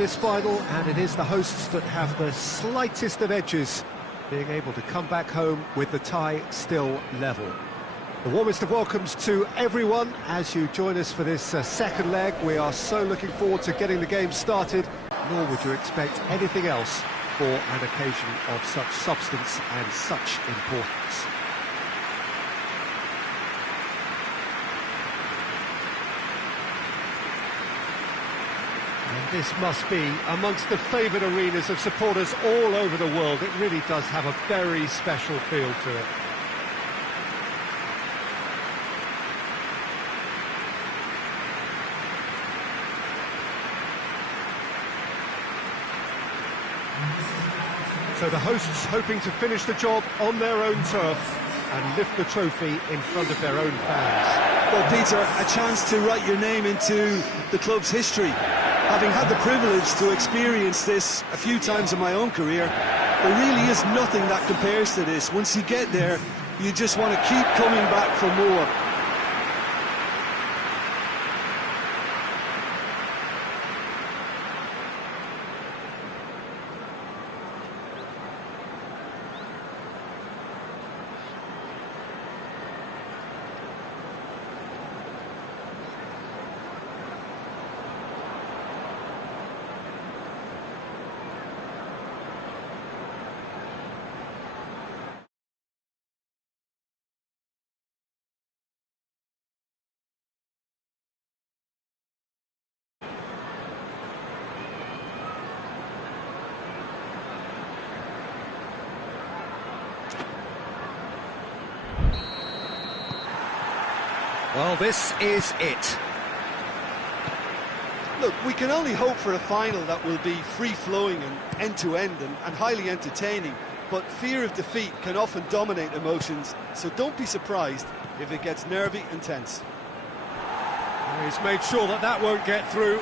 this final, and it is the hosts that have the slightest of edges, being able to come back home with the tie still level. The warmest of welcomes to everyone as you join us for this second leg. We are so looking forward to getting the game started, nor would you expect anything else for an occasion of such substance and such importance. And this must be amongst the favoured arenas of supporters all over the world. It really does have a very special feel to it. So the hosts hoping to finish the job on their own turf and lift the trophy in front of their own fans. Well, Peter, a chance to write your name into the club's history. Having had the privilege to experience this a few times in my own career, there really is nothing that compares to this. Once you get there, you just want to keep coming back for more. Well, this is it. Look, we can only hope for a final that will be free-flowing and end-to-end and highly entertaining, but fear of defeat can often dominate emotions, so don't be surprised if it gets nervy and tense. He's made sure that that won't get through.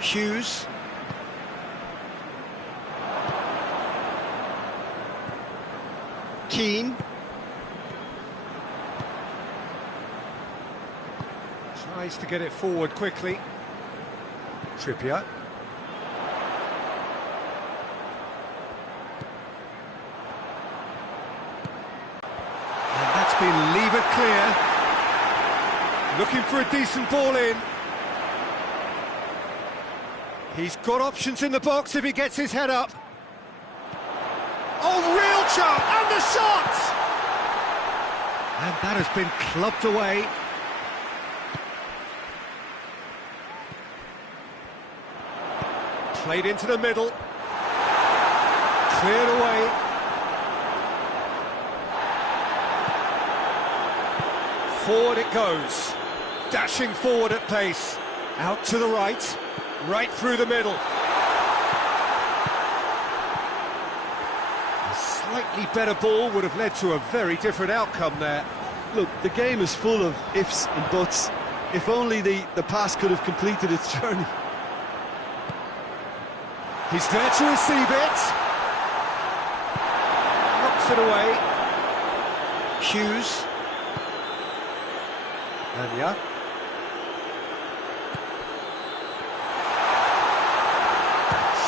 Hughes. Keane. Tries to get it forward quickly. Trippier. And that's been levered clear. Looking for a decent ball in. He's got options in the box if he gets his head up. Oh, real chance! And the shot! And that has been clubbed away. Played into the middle. Cleared away. Forward it goes. Dashing forward at pace. Out to the right. Right through the middle. A slightly better ball would have led to a very different outcome there. Look, the game is full of ifs and buts. If only the pass could have completed its journey. He's there to receive it. Knocks it away. Hughes. Anya.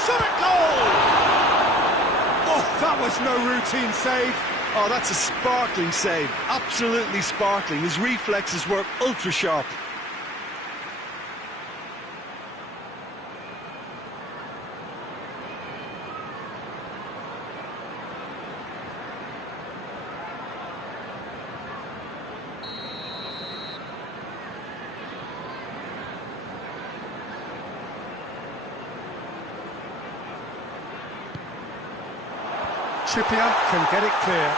Shot at goal! Oh, that was no routine save. Oh, that's a sparkling save. Absolutely sparkling. His reflexes work ultra sharp. Trippier can get it clear.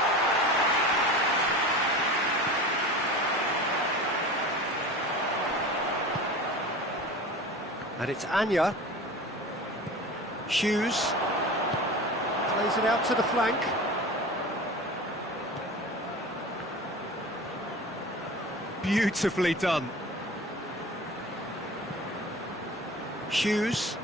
And it's Anya. Hughes. Plays it out to the flank. Beautifully done. Hughes.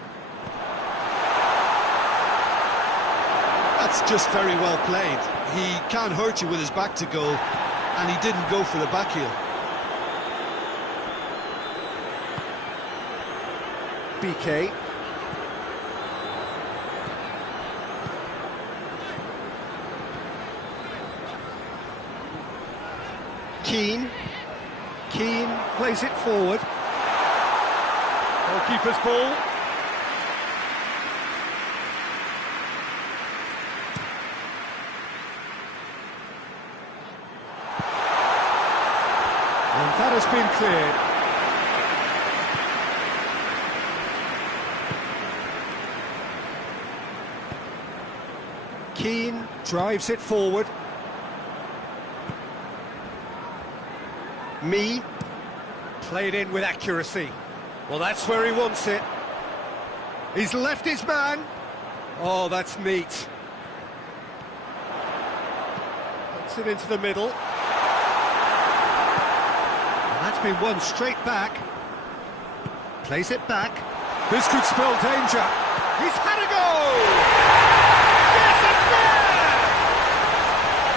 That's just very well played. He can't hurt you with his back to goal, and he didn't go for the back heel. BK. Keane plays it forward. Goalkeeper's ball. And that has been cleared. Keane drives it forward. Me played in with accuracy. Well, that's where he wants it. He's left his man. Oh, that's neat. Puts it into the middle. And that's been won straight back. Plays it back. This could spell danger. He's had a go! Yes, it's there!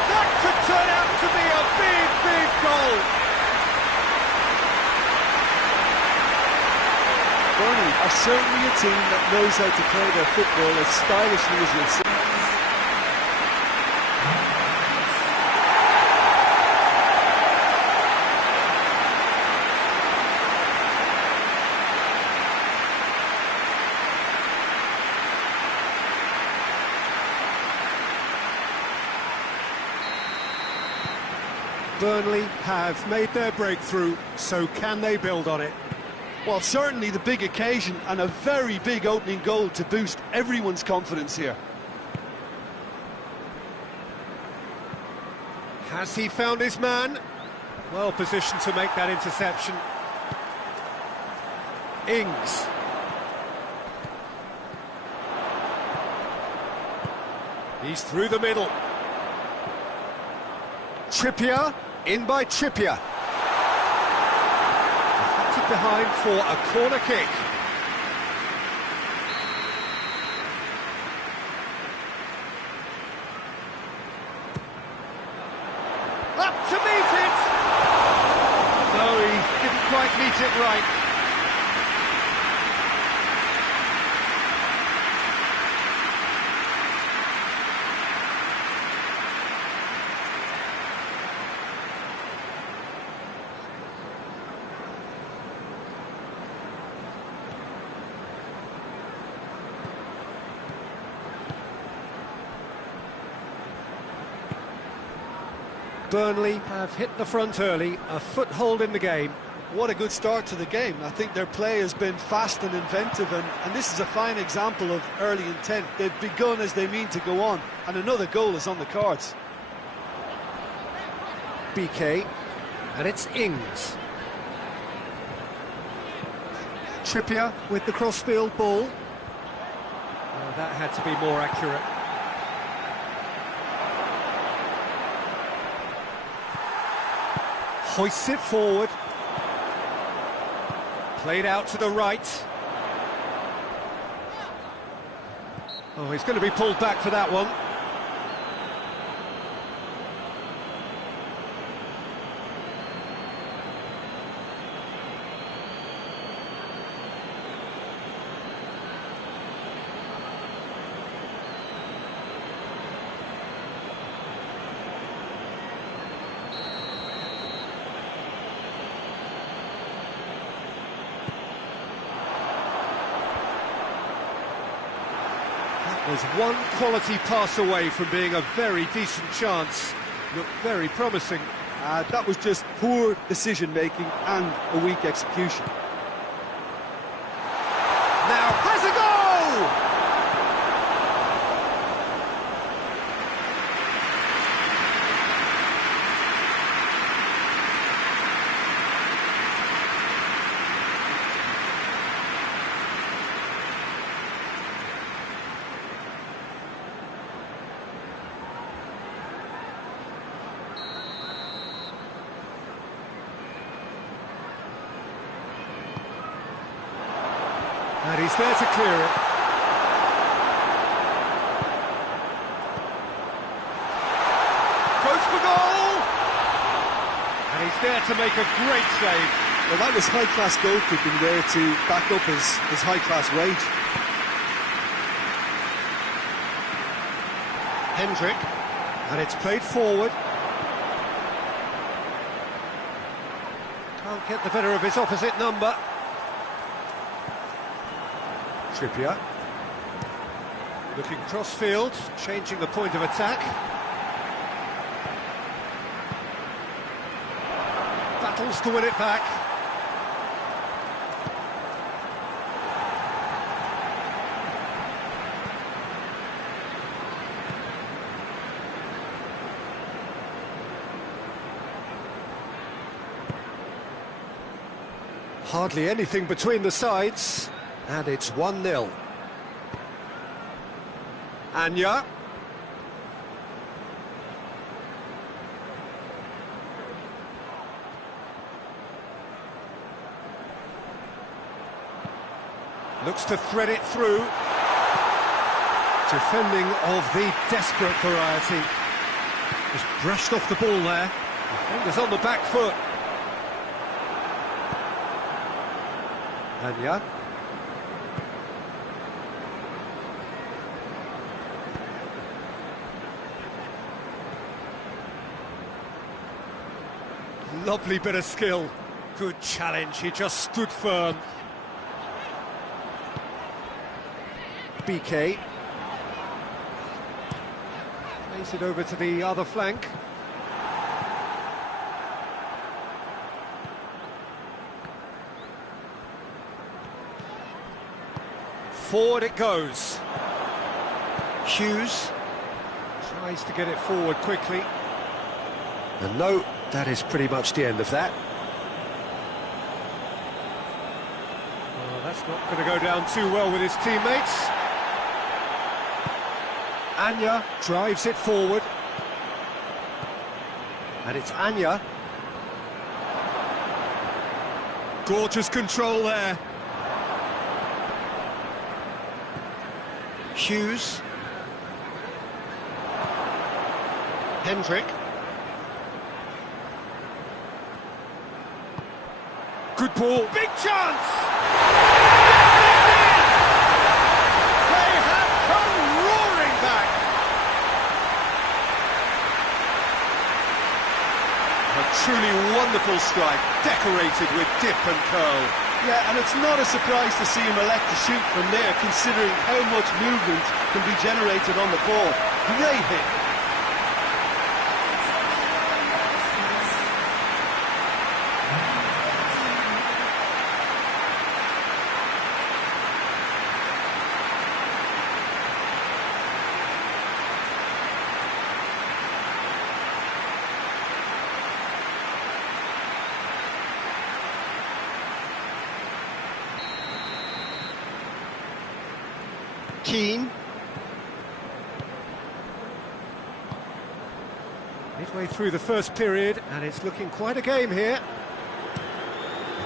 That could turn out to be a big, big goal. Burnley are certainly a team that knows how to play their football as stylishly as you'll see. Burnley have made their breakthrough, so can they build on it? Well, certainly the big occasion and a very big opening goal to boost everyone's confidence here. Has he found his man? Well positioned to make that interception. Ings. He's through the middle. Trippier, in by Trippier. Deflected behind for a corner kick. Up to meet it! No, he didn't quite meet it right. Burnley have hit the front early, a foothold in the game. What a good start to the game. I think their play has been fast and inventive, and this is a fine example of early intent. They've begun as they mean to go on, and another goal is on the cards. BK, and it's Ings. Trippier with the crossfield ball. Well, that had to be more accurate. Hoists it forward. Played out to the right. Oh, he's going to be pulled back for that one. Was one quality pass away from being a very decent chance. Looked very promising. That was just poor decision-making and a weak execution. Now has a goal! And he's there to clear it. Goes for goal! And he's there to make a great save. Well, that was high-class goalkeeping there to back up his high-class wage. Hendrick, and it's played forward. Can't get the better of his opposite number. Trippier. Looking cross-field, changing the point of attack. Battles to win it back. Hardly anything between the sides, and it's 1-0. Anya. Looks to thread it through. Defending of the desperate variety. Just brushed off the ball there. Defender's on the back foot. Anya. Lovely bit of skill. Good challenge, he just stood firm. BK. Plays it over to the other flank. Forward it goes. Hughes tries to get it forward quickly. And no, that is pretty much the end of that. Well, that's not going to go down too well with his teammates. Anya drives it forward. And it's Anya. Gorgeous control there. Hughes. Hendrick. Good ball. Big chance! They have come roaring back. A truly wonderful strike, decorated with dip and curl. Yeah, and it's not a surprise to see him elect to shoot from there, considering how much movement can be generated on the ball. Great hit. Keane. Midway through the first period, and it's looking quite a game here.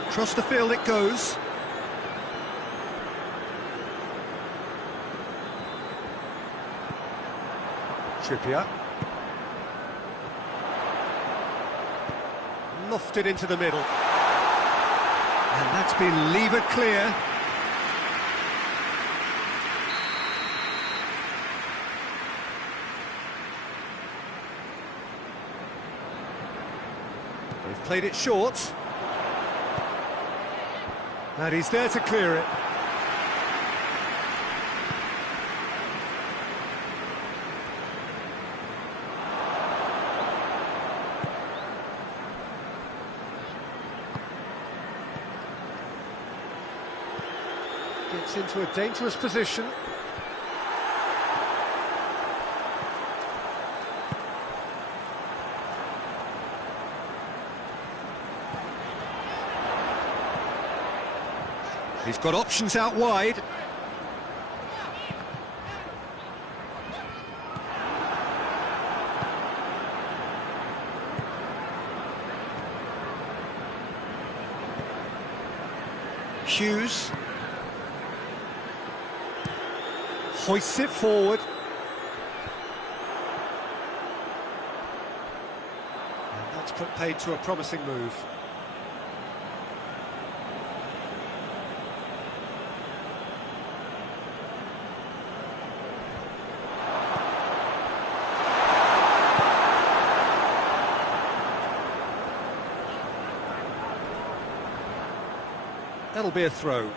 Across the field it goes. Trippier. Lofted into the middle. And that's been levered clear. They've played it short. And he's there to clear it. Gets into a dangerous position. He's got options out wide. Hughes. Hoists it forward. And that's put paid to a promising move. That'll be a throw.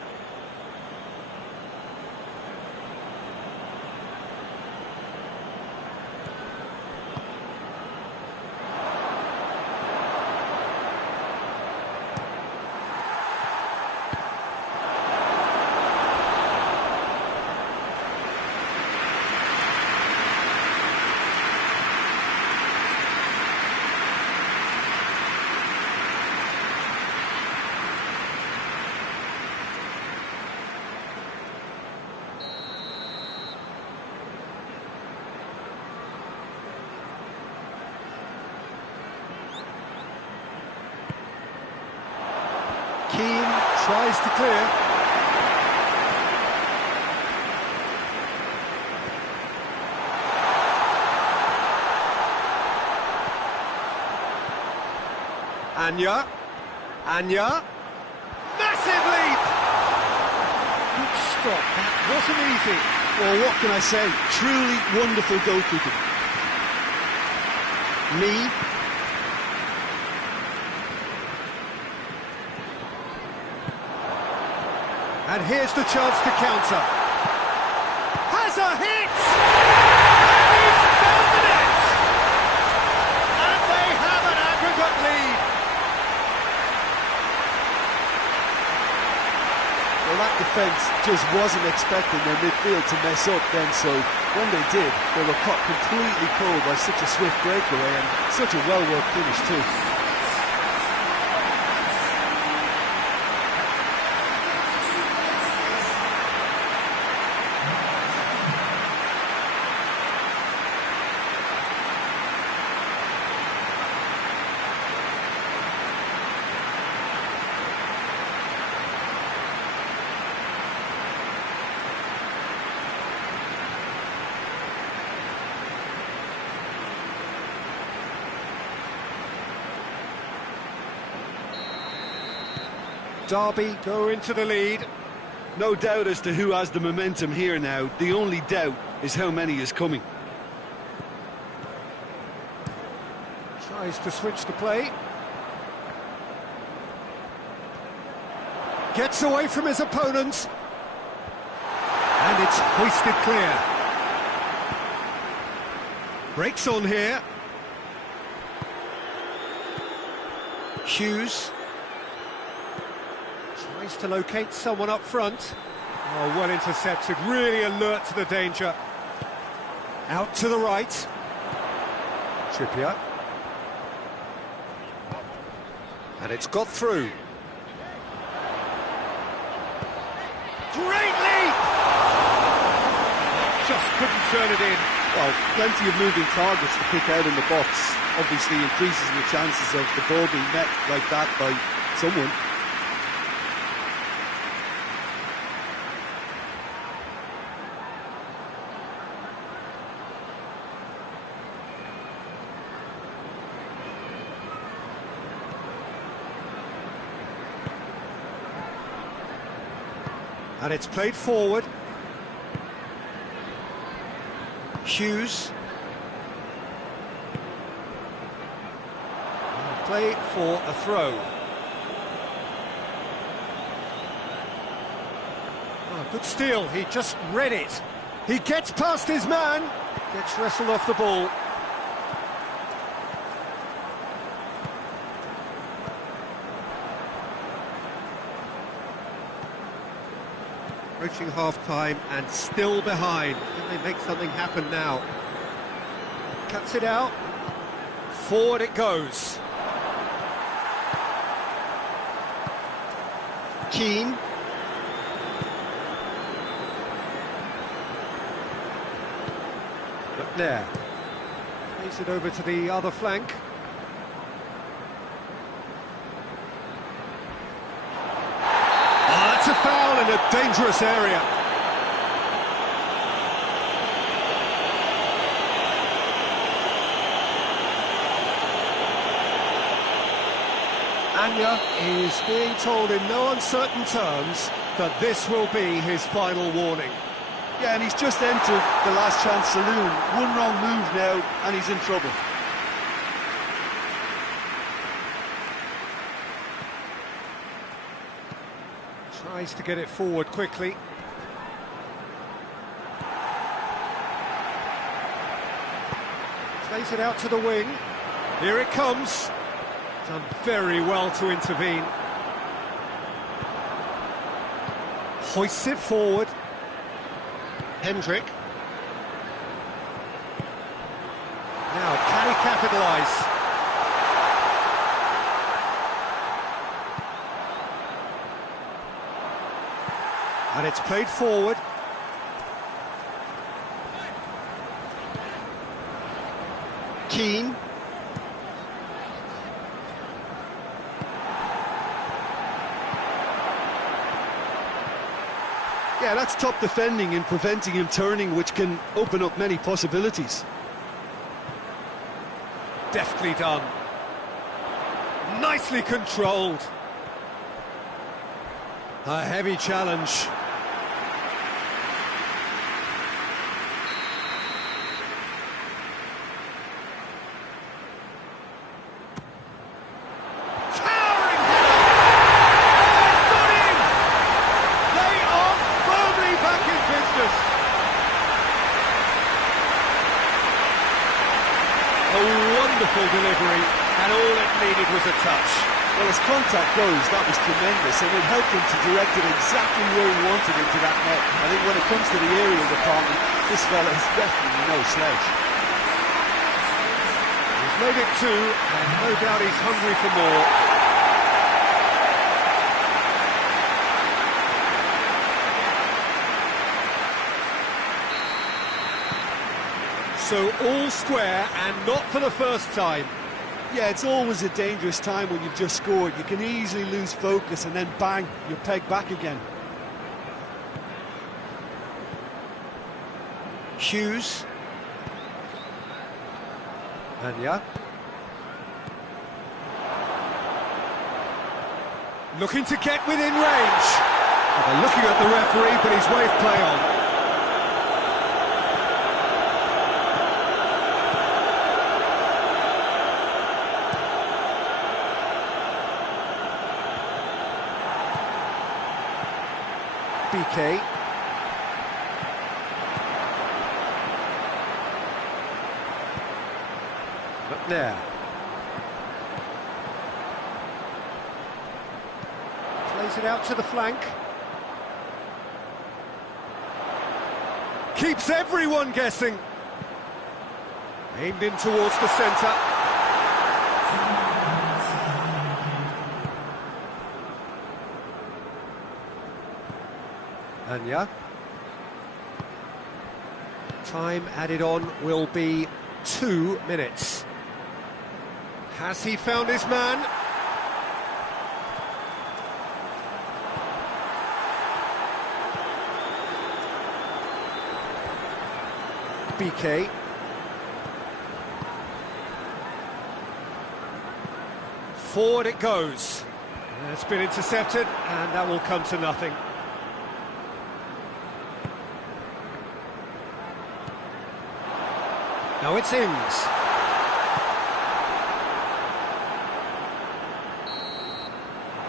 Keane tries to clear. Anya. Massive leap! Good stop, that wasn't easy. Well, what can I say? Truly wonderful goalkeeping. Lee. And here's the chance to counter. Has a hit! And he's found the net! And they have an aggregate lead. Well, that defence just wasn't expecting their midfield to mess up then, so when they did, they were caught completely cold by such a swift breakaway and such a well-worked finish too. Derby go into the lead. No doubt as to who has the momentum here now. The only doubt is how many is coming. Tries to switch the play. Gets away from his opponents. And it's hoisted clear. Breaks on here. Hughes. Tries to locate someone up front. Oh, well intercepted, really alert to the danger. Out to the right. Trippier. And it's got through. Great leap! Just couldn't turn it in. Well, plenty of moving targets to pick out in the box. Obviously increases the chances of the ball being met like that by someone. And it's played forward. Hughes. Play for a throw. Oh, good steal, he just read it. He gets past his man. Gets wrestled off the ball. Approaching half-time and still behind. Can they make something happen now? Cuts it out. Forward it goes. Keane. But there. Plays it over to the other flank. It's a foul in a dangerous area. Anya is being told in no uncertain terms that this will be his final warning. Yeah, and he's just entered the last chance saloon. One wrong move now, and he's in trouble. Tries to get it forward quickly. Plays it out to the wing. Here it comes. Done very well to intervene. Hoists it forward. Hendrick. Now, can he capitalise? And it's played forward. Keane. Yeah, that's top defending and preventing him turning, which can open up many possibilities. Deftly done. Nicely controlled. A heavy challenge. Towering header! It's got in! They are firmly back in business. A wonderful delivery, and all it needed was a touch. Well, as contact goes, that was tremendous, and it helped him to direct it exactly where he wanted into that net. I think when it comes to the aerial department, this fella is definitely no slouch. He's made it two, and no doubt he's hungry for more. So all square, and not for the first time. Yeah, it's always a dangerous time when you've just scored. You can easily lose focus and then bang, you're pegged back again. Hughes. Anya. Looking to get within range. Oh, they're looking at the referee, but he's waved play on. BK. McNair. Plays it out to the flank. Keeps everyone guessing. Aimed in towards the centre. Anya. Time added on will be 2 minutes. Has he found his man? BK. Forward it goes. It's been intercepted, and that will come to nothing. Now it's Ings.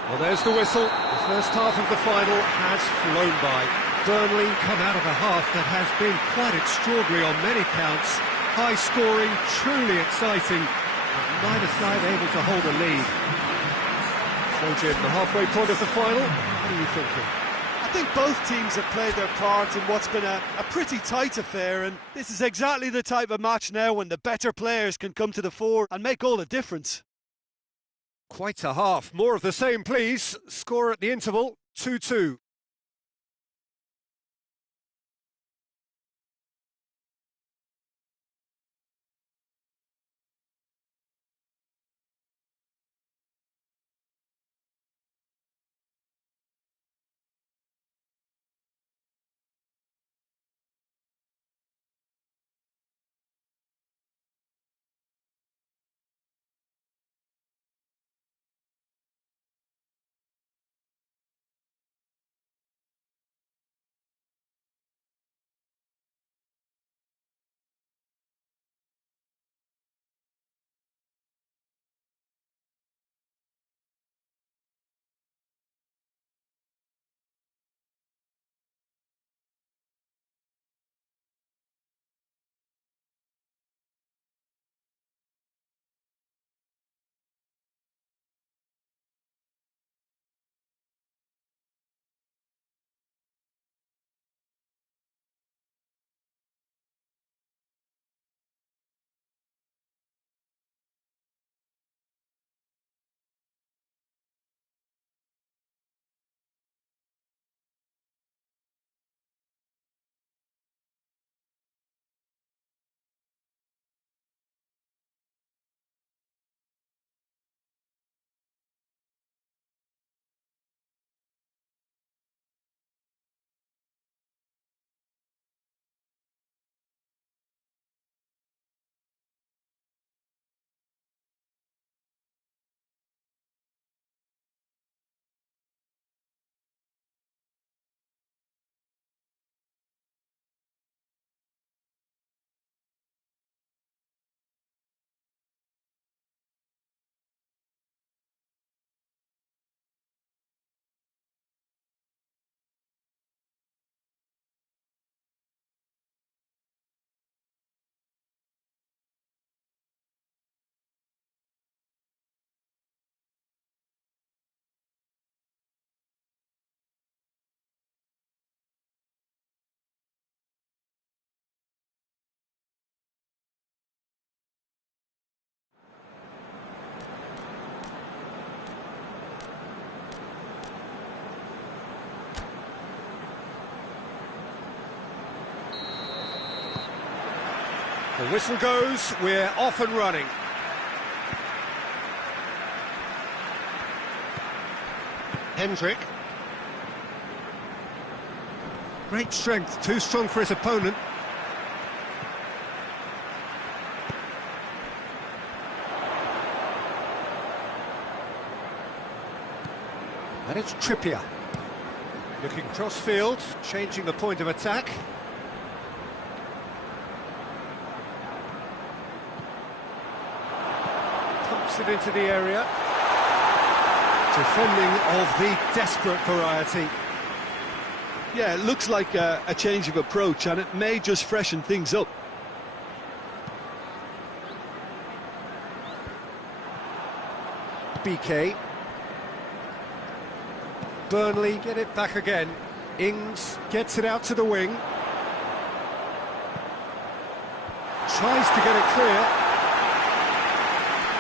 Well, there's the whistle. The first half of the final has flown by. Burnley come out of a half that has been quite extraordinary on many counts. High scoring, truly exciting, but neither side able to hold a lead. So Jim, the halfway point of the final, what are you thinking? I think both teams have played their part in what's been a pretty tight affair, and this is exactly the type of match now when the better players can come to the fore and make all the difference. Quite a half. More of the same, please. Score at the interval, 2-2. The whistle goes, we're off and running. Hendrick. Great strength, too strong for his opponent. And it's Trippier. Looking cross-field, changing the point of attack. Pumps it into the area. Defending of the desperate variety. Yeah, it looks like a change of approach, and it may just freshen things up. BK. Burnley get it back again. Ings gets it out to the wing. Tries to get it clear.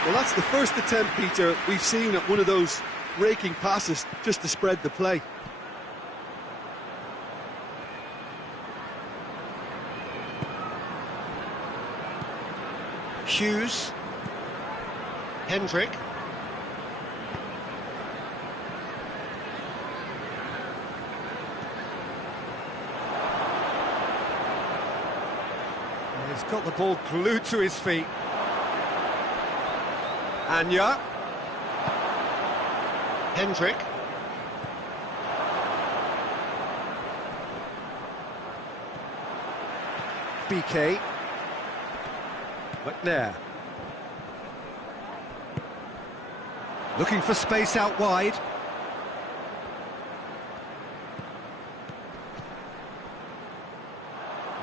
Well, that's the first attempt, Peter, we've seen at one of those raking passes just to spread the play. Hughes. Hendrick. He's got the ball glued to his feet. Anya. Hendrick. BK. McNair. Looking for space out wide.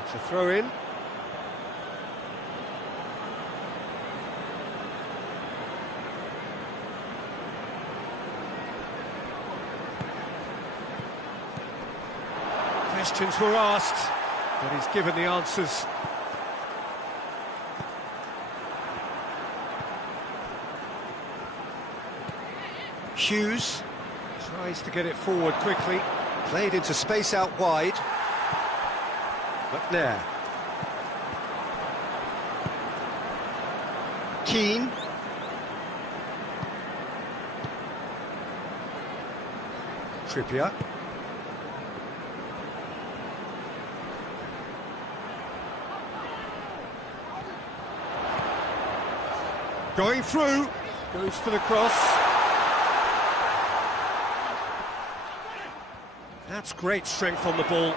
It's a throw in. Questions were asked, but he's given the answers. Hughes tries to get it forward quickly. Played into space out wide. McNair. Keane. Trippier. Going through. Goes for the cross. That's great strength on the ball.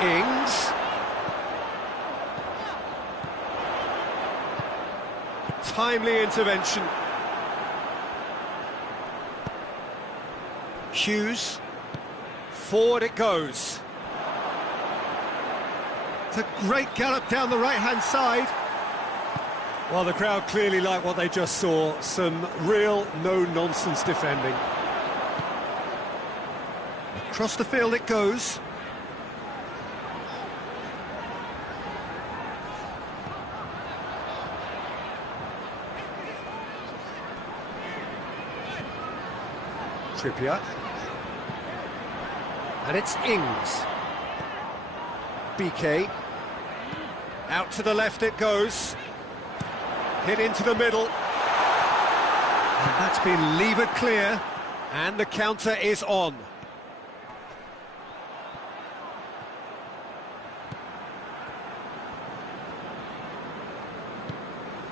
Ings. Timely intervention. Hughes. Forward it goes. It's a great gallop down the right-hand side. Well, the crowd clearly like what they just saw. Some real no-nonsense defending. Across the field it goes. Trippier. And it's Ings. BK. Out to the left it goes. Hit into the middle. And that's been levered clear. And the counter is on.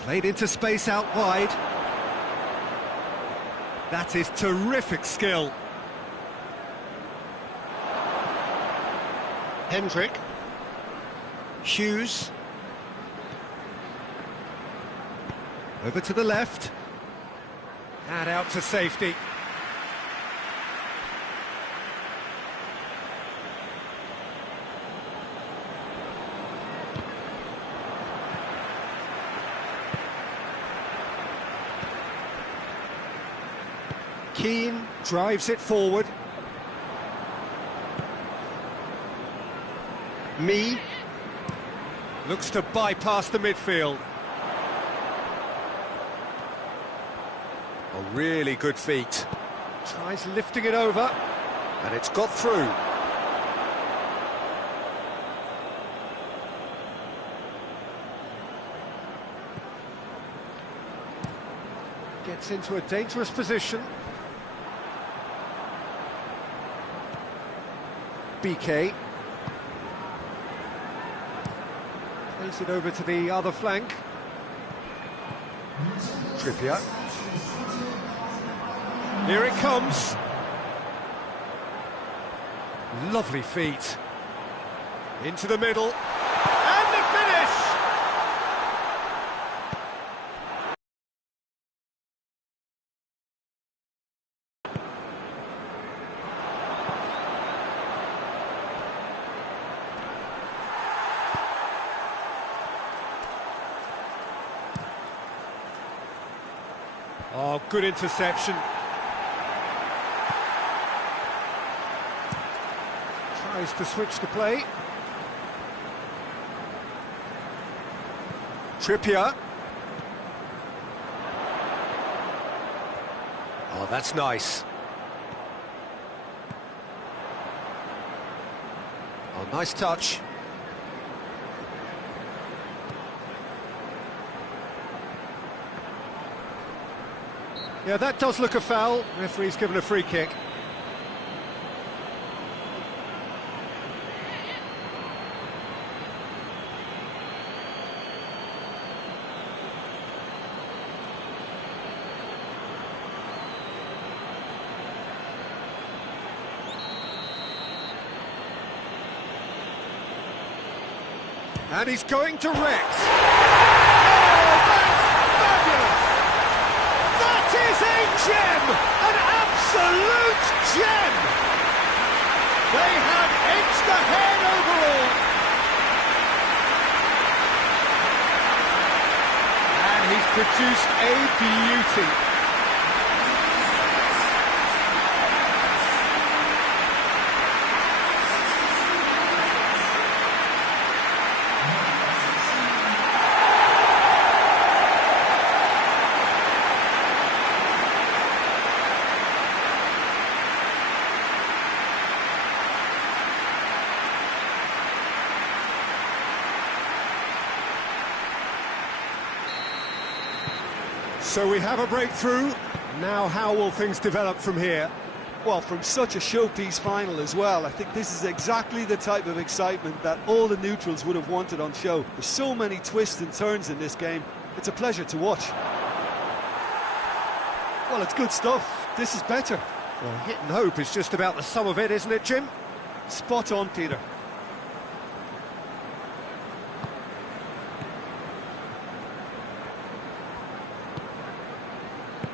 Played into space out wide. That is terrific skill. Hendrick. Hughes. Over to the left. And out to safety. Keane drives it forward. Me looks to bypass the midfield. A really good feat. Tries lifting it over, and it's got through. Gets into a dangerous position. BK. Plays it over to the other flank. Trippier. Here it comes. Lovely feet. Into the middle. And the finish! Oh, good interception. Tries to switch the play. Trippier. Oh, that's nice. Oh, nice touch. Yeah, that does look a foul. Referee's given a free kick. And he's going direct. Oh, that's fabulous! That is a gem! An absolute gem! They have edged ahead overall. And he's produced a beauty. So we have a breakthrough. Now how will things develop from here? Well, from such a showpiece final as well, I think this is exactly the type of excitement that all the neutrals would have wanted on show. There's so many twists and turns in this game. It's a pleasure to watch. Well, it's good stuff. This is better. Well, hit and hope is just about the sum of it, isn't it, Jim? Spot on, Peter.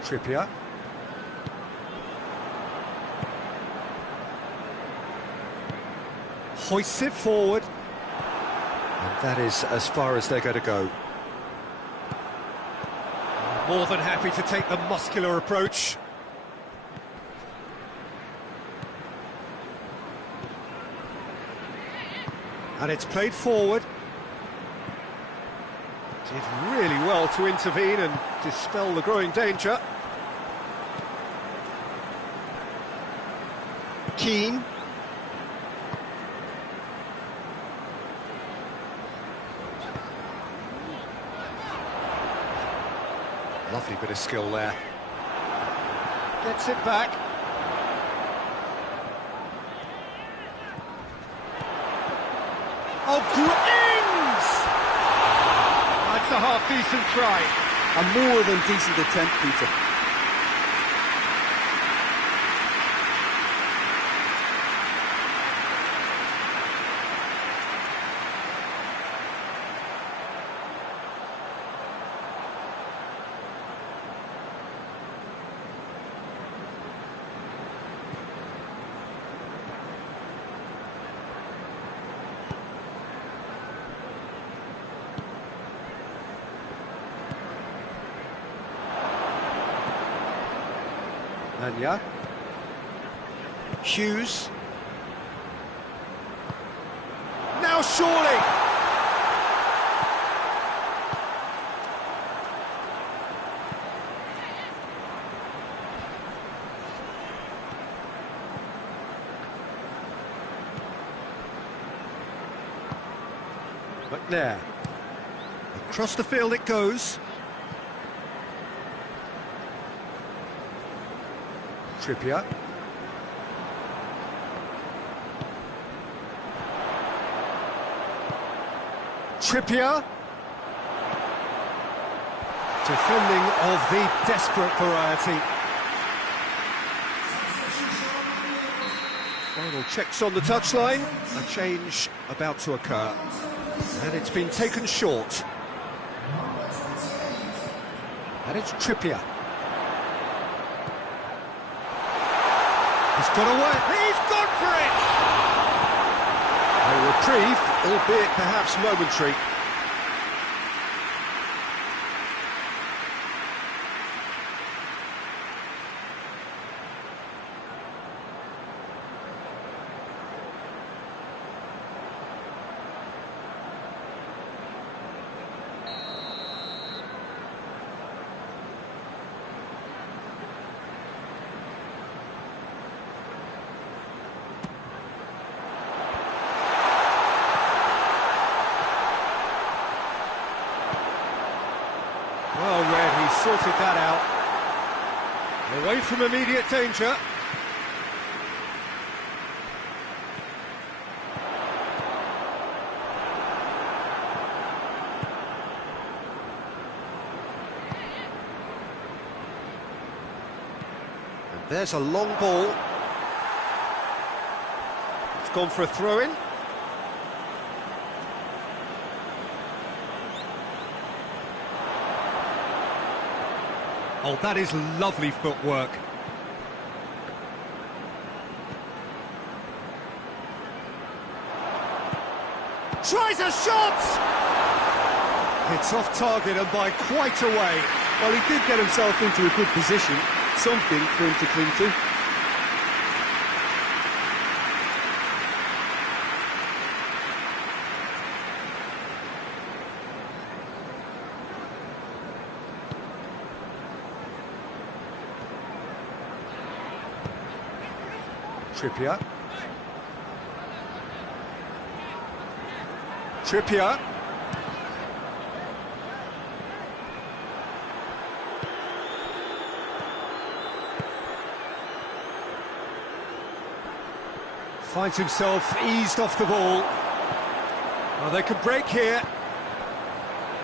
Trippier. Hoists it forward. And that is as far as they're going to go. More than happy to take the muscular approach. And it's played forward. Did really well to intervene and dispel the growing danger. Keane. Lovely bit of skill there. Gets it back. Oh, Ings! That's a half-decent try. A more than decent attempt, Peter. Anya. Hughes. Now surely! McNair. Across the field it goes. Trippier. Trippier. Defending of the desperate variety. Final checks on the touchline. A change about to occur. And it's been taken short. And it's Trippier. He's got away. He's gone for it! A reprieve, albeit perhaps momentary. Well read, he sorted that out. Away from immediate danger. And there's a long ball. It's gone for a throw-in. Oh, that is lovely footwork. Tries a shot! It's off target and by quite a way. Well, he did get himself into a good position, something for him to cling to. Trippier. Trippier. Finds himself eased off the ball. Well, they could break here.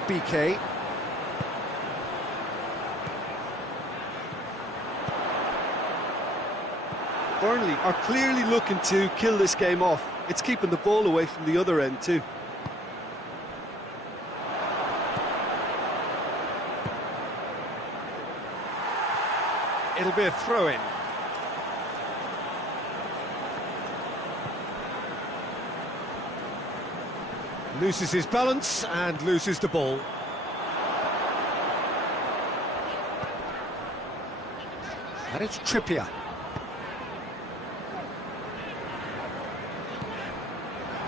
BK. Burnley are clearly looking to kill this game off. It's keeping the ball away from the other end too. It'll be a throw-in. Loses his balance and loses the ball. And it's Trippier.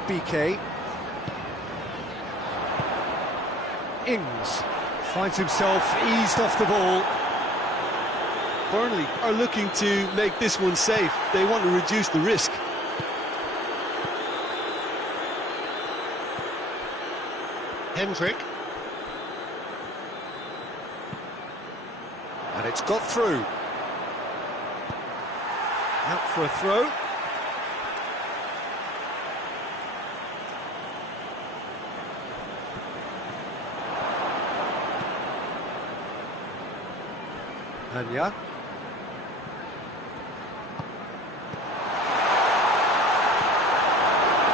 BK. Ings finds himself eased off the ball. Burnley are looking to make this one safe. They want to reduce the risk. Hendrick. And it's got through. Out for a throw. Anya.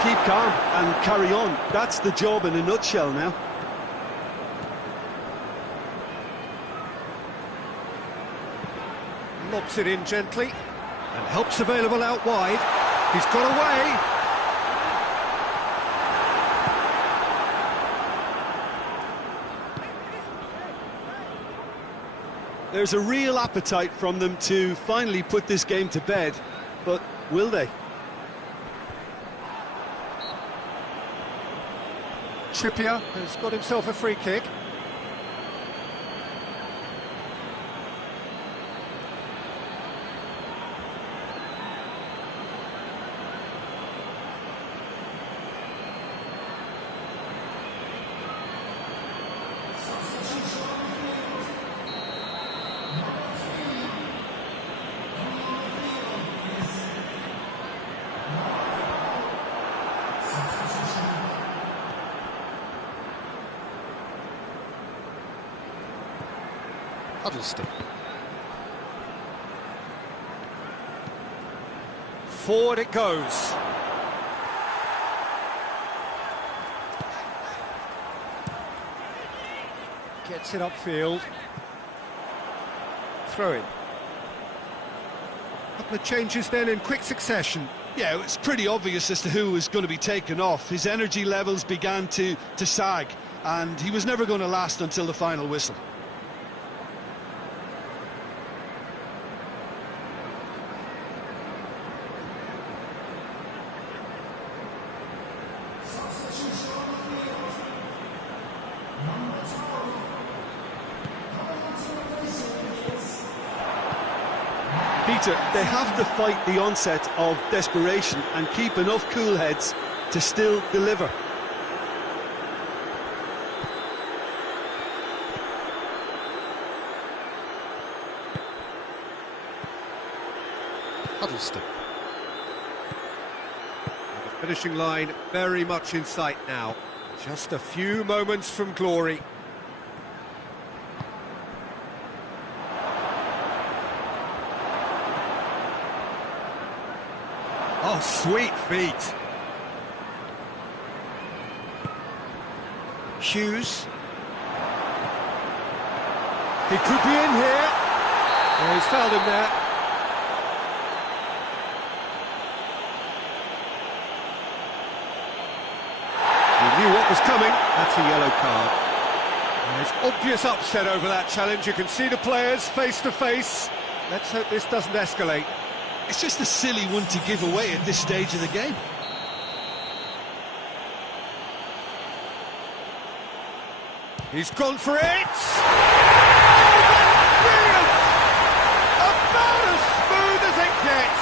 Keep calm and carry on. That's the job in a nutshell now. Lobs it in gently and helps available out wide. He's got away. There's a real appetite from them to finally put this game to bed, but will they? Trippier has got himself a free kick. Huddleston. Forward it goes. Gets it upfield. Throw in. Couple of changes then in quick succession. Yeah, it's pretty obvious as to who was going to be taken off. His energy levels began to sag, and he was never going to last until the final whistle. Peter, they have to fight the onset of desperation and keep enough cool heads to still deliver. Huddleston. The finishing line very much in sight now. Just a few moments from glory. Oh, sweet feet. Hughes. He could be in here. Oh, he's fouled him there. He knew what was coming. That's a yellow card. There's obvious upset over that challenge. You can see the players face to face. Let's hope this doesn't escalate. It's just a silly one to give away at this stage of the game. He's gone for it! Oh, that's brilliant! About as smooth as it gets!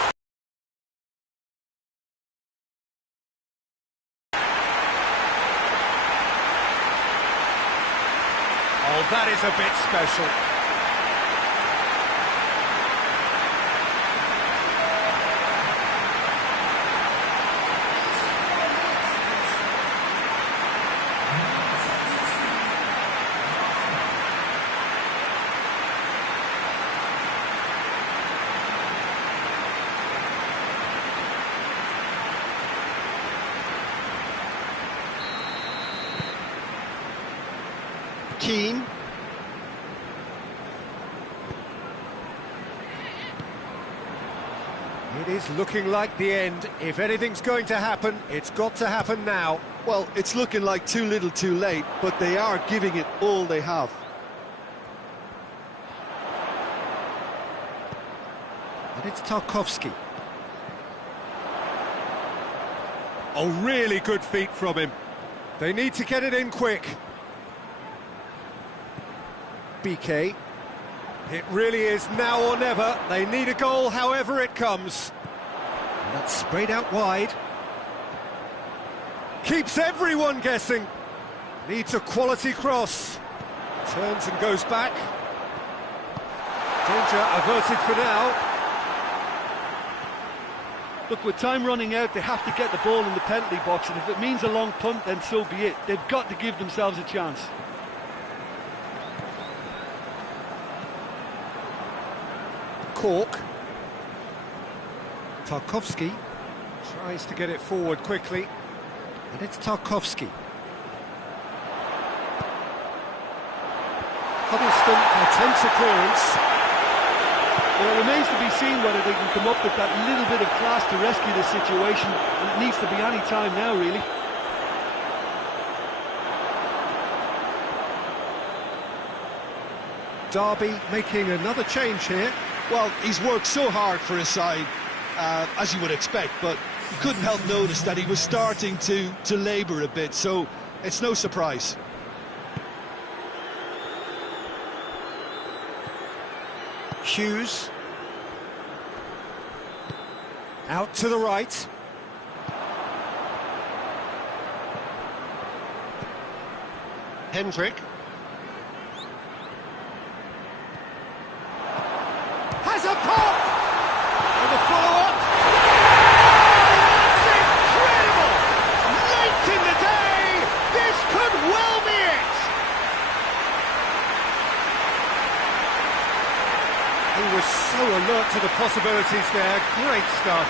Oh, that is a bit special. Keane. It is looking like the end. If anything's going to happen, it's got to happen now. Well, it's looking like too little too late, but they are giving it all they have. And it's Tarkowski. Oh, really good feet from him. They need to get it in quick. BK. It really is now or never. They need a goal however it comes. And that's sprayed out wide. Keeps everyone guessing. Needs a quality cross. Turns and goes back. Danger averted for now. Look, with time running out, they have to get the ball in the penalty box, and if it means a long punt, then so be it. They've got to give themselves a chance. Cork. Tarkowski tries to get it forward quickly, and it's Tarkowski. Huddleston attempts a clearance. Well, it remains to be seen whether they can come up with that little bit of class to rescue the situation, and it needs to be any time now, really. Derby making another change here. Well, he's worked so hard for his side, as you would expect, but you couldn't help notice that he was starting to labour a bit, so it's no surprise. Hughes. Out to the right. Hendrick. Has a pop! And the follow-up. Oh, that's incredible! Late in the day, this could well be it! possibilities there, great stuff.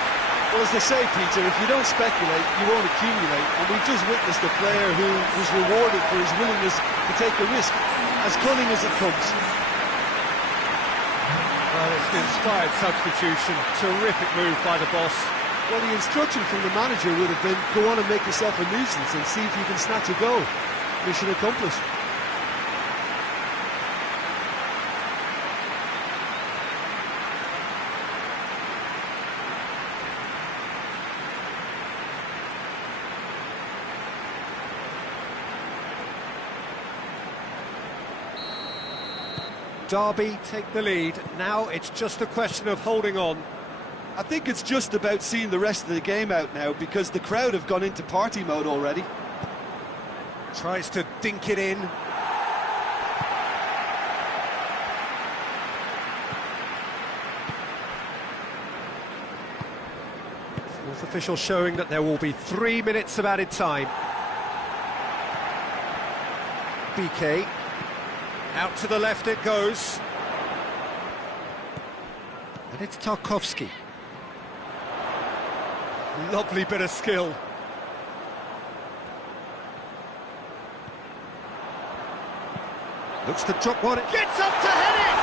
Well, as they say, Peter, if you don't speculate, you won't accumulate. And we've just witnessed a player who was rewarded for his willingness to take a risk, as cunning as it comes. Well, it's an inspired substitution, terrific move by the boss. Well, the instruction from the manager would have been, go on and make yourself a nuisance and see if you can snatch a goal. Mission accomplished. Derby take the lead. Now it's just a question of holding on. I think it's just about seeing the rest of the game out now, because the crowd have gone into party mode already. Tries to dink it in. Fourth official showing that there will be 3 minutes of added time. BK. Out to the left it goes. And it's Tarkowski. Lovely bit of skill. Looks to drop one. Gets up to head it!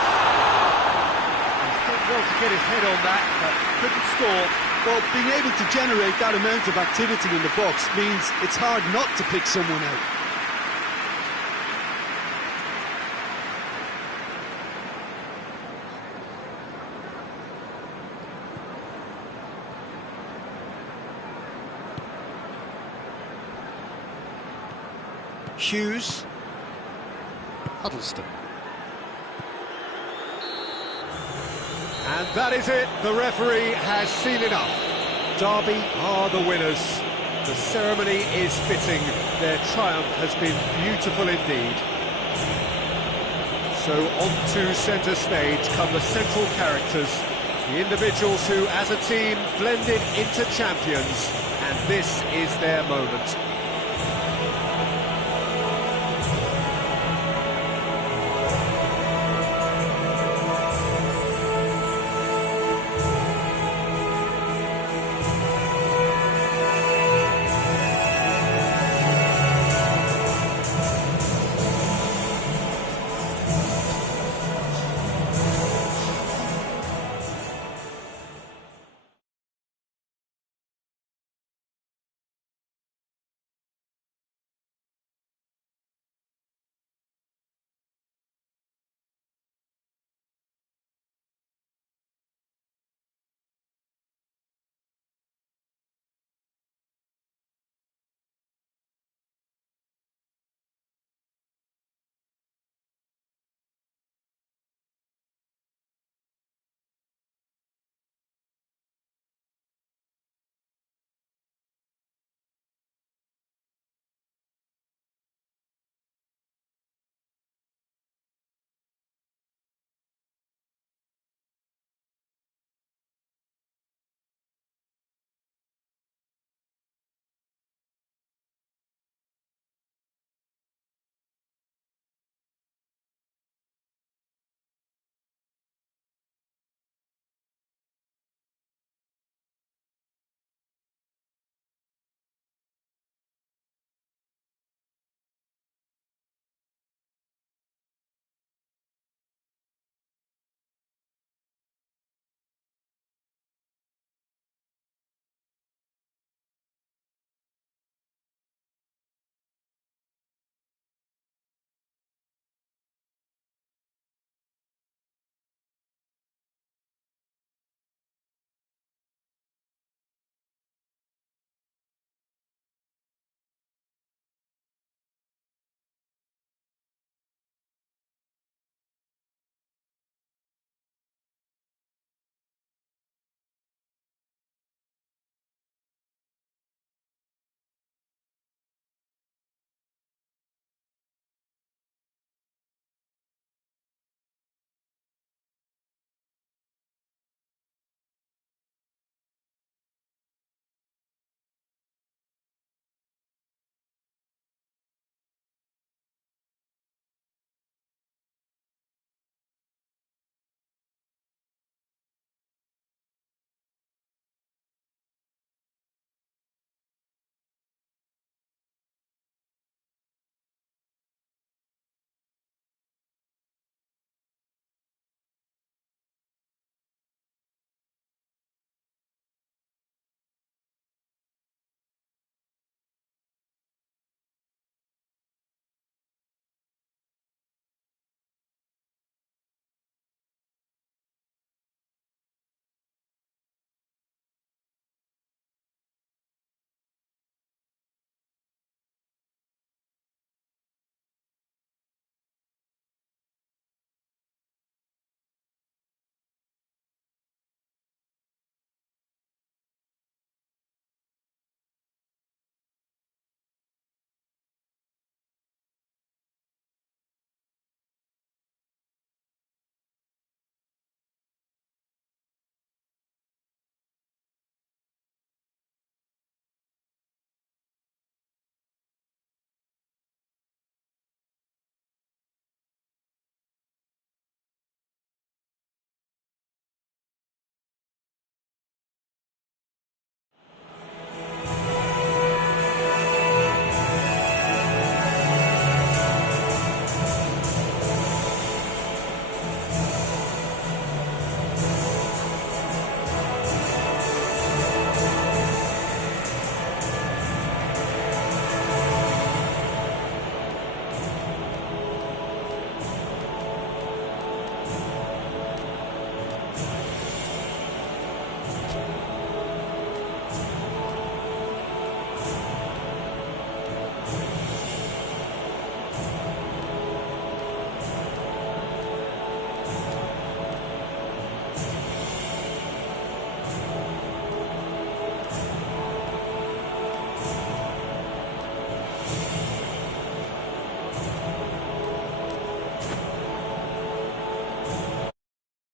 He's done well to get his head on that, but couldn't score. Well, being able to generate that amount of activity in the box means it's hard not to pick someone out. Hughes. Huddleston. And that is it. The referee has seen enough. Derby are the winners. The ceremony is fitting. Their triumph has been beautiful indeed. So on to centre stage come the central characters, the individuals who, as a team, blended into champions. And this is their moment.